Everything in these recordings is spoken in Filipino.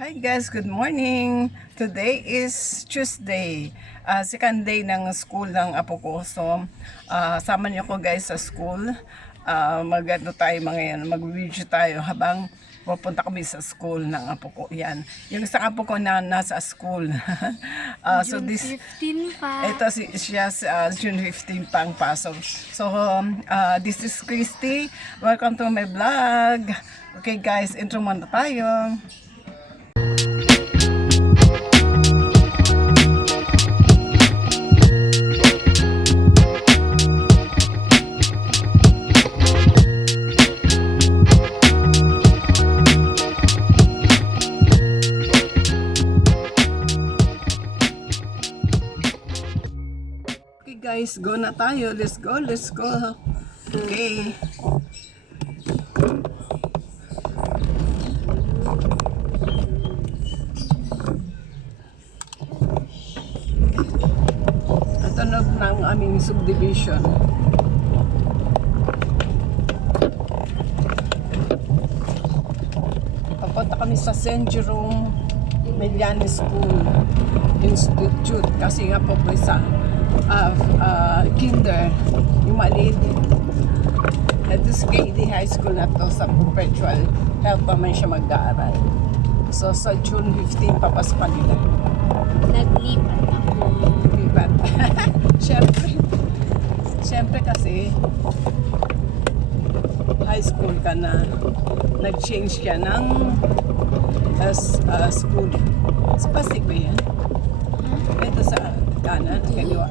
Hi guys, good morning. Today is Tuesday, second day ng school ng apo ko. So, sama niyo ko guys sa school. Mag-ano tayo mga mag-video tayo habang pupunta kami sa school ng apo ko. Yan. Yung isang apo ko na nasa school. So June this 15 pa. ito siya June 15 pang pasok. So, this is Christy. Welcome to my vlog. Okay guys, intro muna tayo. Okay guys, go na tayo. Let's go, let's go. Okay. Natunog ng aming subdivision. Papunta kami sa St. Jerome Meliani School Institute kasi nga po sa kinder, yung maliit. Ito sa KD High School na to, sa perpetual health pa man siya mag-aaral. So sa June 15 papasok nila. Naglipat ako. Diba? Siyempre kasi high school ka na, nag-change ka ng school. Sa Pasig ba yan? Ito sa kanan, kaliwa.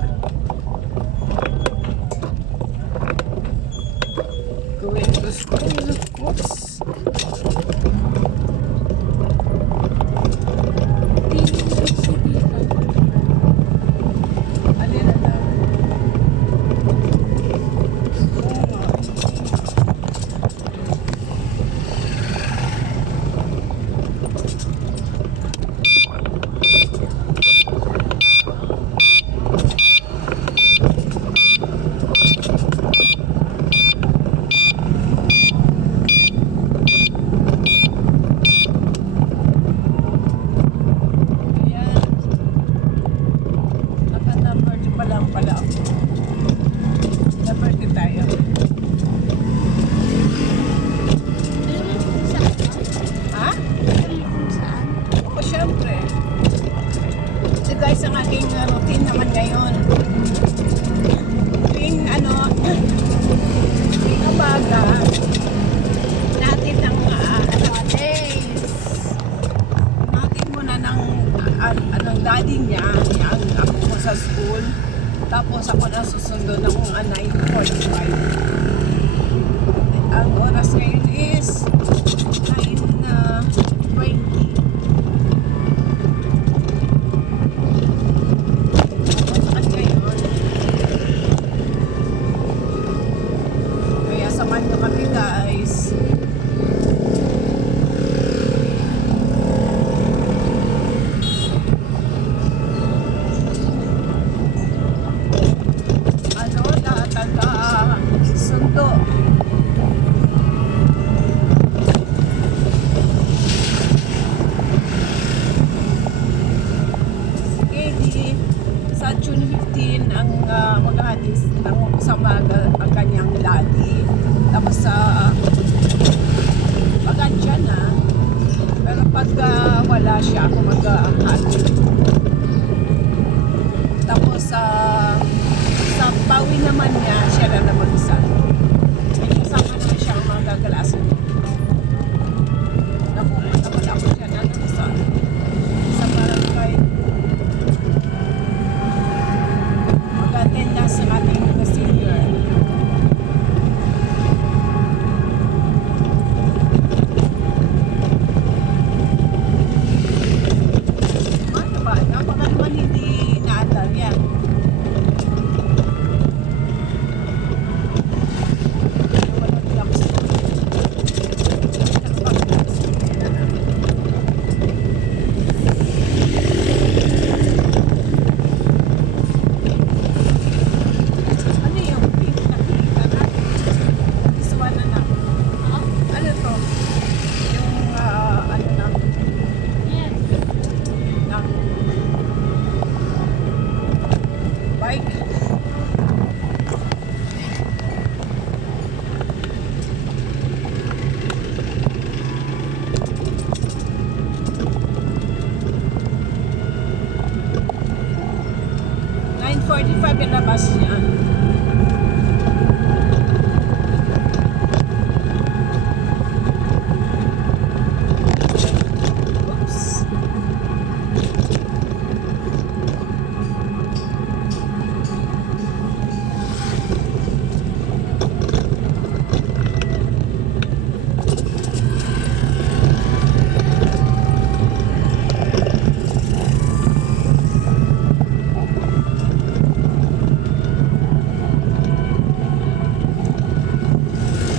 Going to school. Oops. Alin na lang. Ayan. Naka-number 2 pa lang pala ako. Number 2 tayo. Alam mo kung saan? Ha? Alam mo kung saan? O syempre. So guys, ang aking routine naman ngayon. Tuwing tuwing umaga, natin ng days. Natin muna ng daddy niya, ang ako mo sa school. Tapos ako na susundo ng 9:45. Ang oras ngayon is 9:20. Kaya samahan nyo kami guys. Taga Sundo. Sige, sa June 15 ang maghahadis ng sa umaga ang kanyang daddy. Tapos sa pag-andya na, pero pag wala siya, ako mag-hatid. Tapos sa pawi naman niya, siya lang na mag-isa. May kasama naman siya ang mga gagalasan. Napupunta ko lang siya natin sa barangay. Mag-attend na sa ating mga senior. Ano ba? Napaka naman hindi naatal yan. 7:45 ilabas niya. Oops.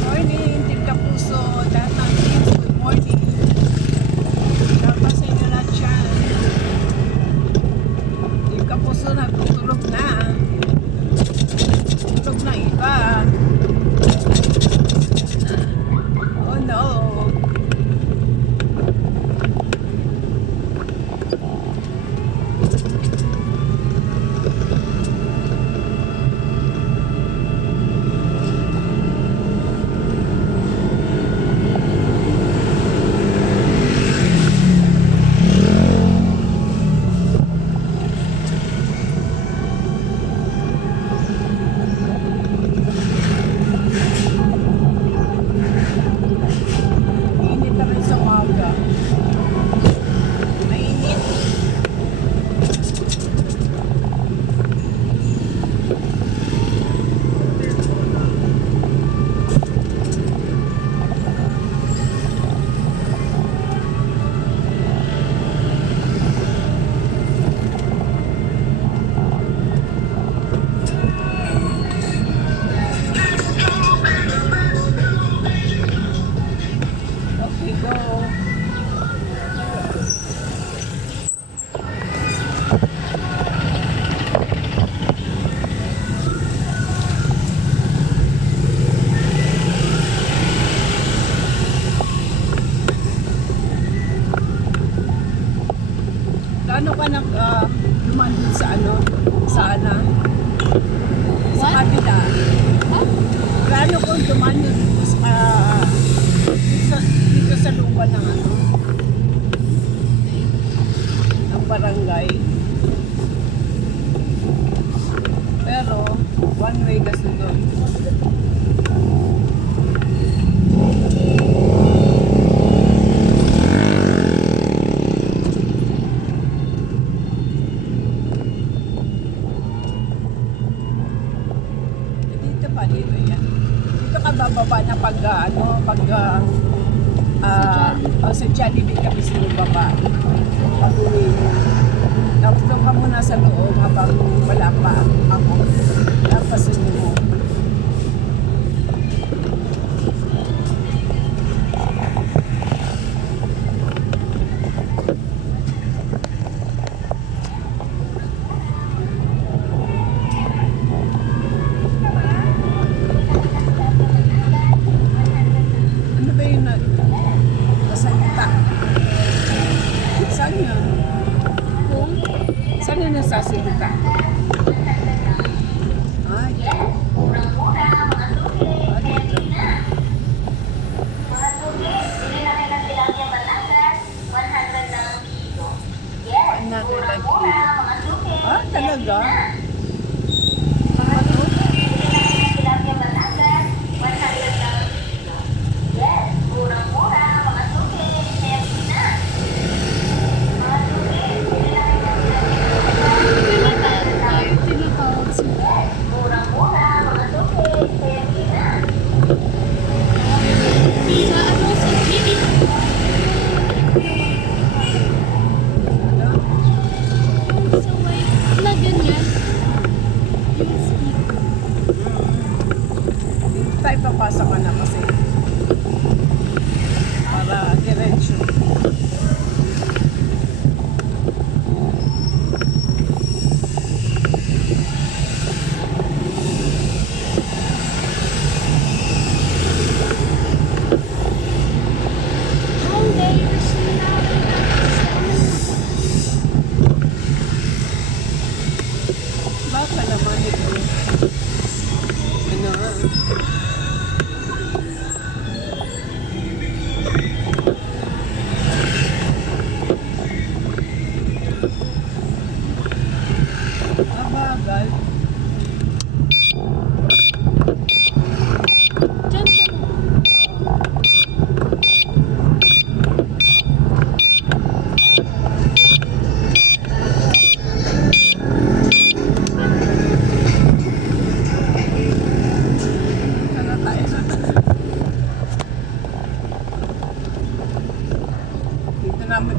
Morning, Team Kapuso. Lahat ng teams, good morning. Dapat sa inyo lahat dyan. Team Kapuso, nagtutulog na. Tulog na iba. Oh no. Mainit na rin sa umaga. Mainit. Okay, go. Gaano ka dumaan dun sa sana? Sa What? kabila. Huh? Gaano kung dumaan yun dito sa lupa ng ng barangay. Pero, one way kasi doon. Dito pa, dito yan. Dito ka bababa na sa Jollibee kami sinubaba. Pag-uwi mo. Tapos doon ka muna sa loob habang wala pa ako. Tapos mo. Ano ba yun na? Nasalita. Saan yun? Kung? Saan yun nasasalita? Ay. Ah, talaga? Tinatawag sila. Sa sa GD. Ano? So, may na ganyan.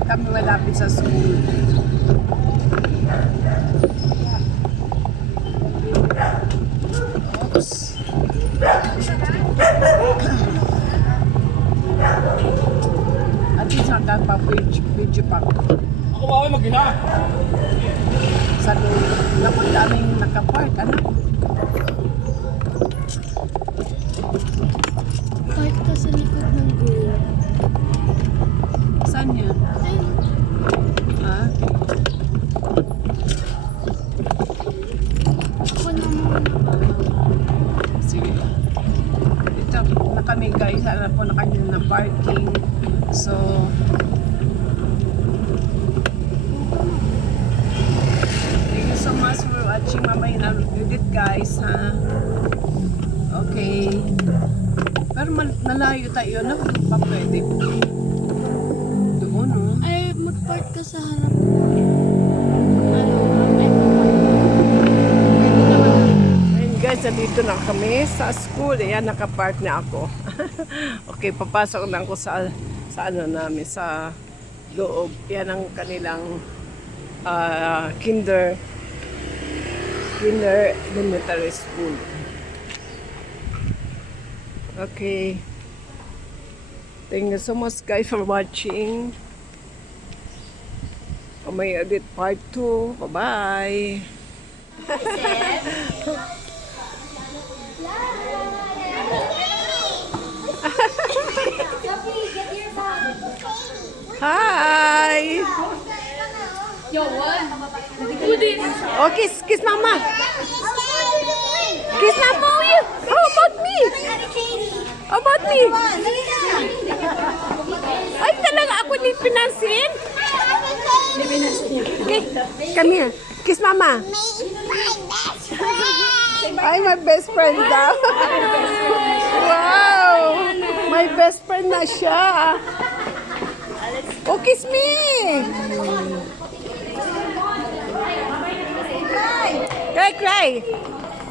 kami malapit sa school. Oops. At least hanggang pa-video pa. Ako ba mag-ina? Sa loob daming nakapark, ano? Park ka sa likod ng girl. Saan niya? Ay, Ah, ako na muna ba? sige. Dito na kami guys, alam po na kanya ng parking. So, thank you so much for watching Mamay na edit guys, ha? Okay. Pero nalayo tayo, no? Pa pwede. Doon, no? Ay, mag-park ka sa harap mo. Ano? Ayun guys, nandito na kami sa school. Ayan, nakapark na ako. Okay, papasok na ako sa ano namin, sa loob. Yan ang kanilang kinder elementary school. Okay. Thank you so much guys for watching. May edit part 2. Bye-bye. Hi! Oh, kiss mama. Kiss mama. How about me? How about me? Ay, talaga ako ni pinansin? Okay, come here. Kiss mama. Ay, my best friend daw. Wow! My best friend na siya. Oh, kiss me! Cry!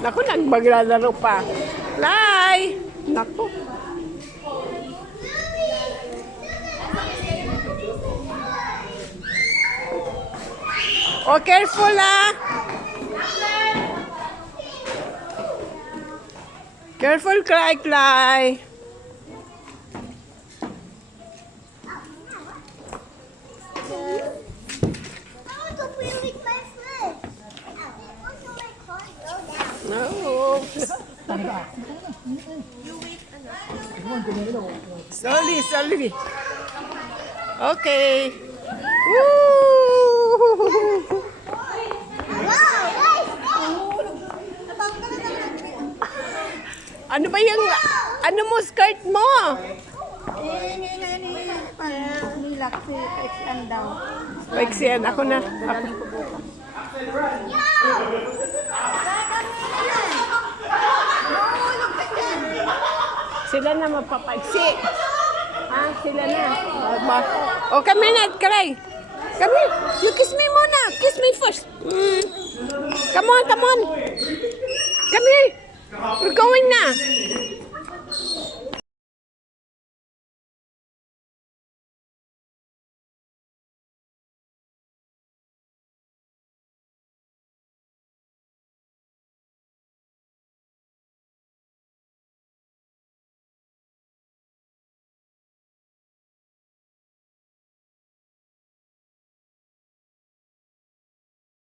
Naku, nagmaglalaro pa. Cry! Naku. Oh, careful ah! Careful, Cry! No. Slowly. Okay. Woo! Ano ba yung, ano mo, skirt mo? Paiksian, ako na. Sila na mapapaiksi. Ha? Sila na. O, come here na, Cry. Come here. You kiss me muna. Kiss me first. Come on. Come here. We're going na.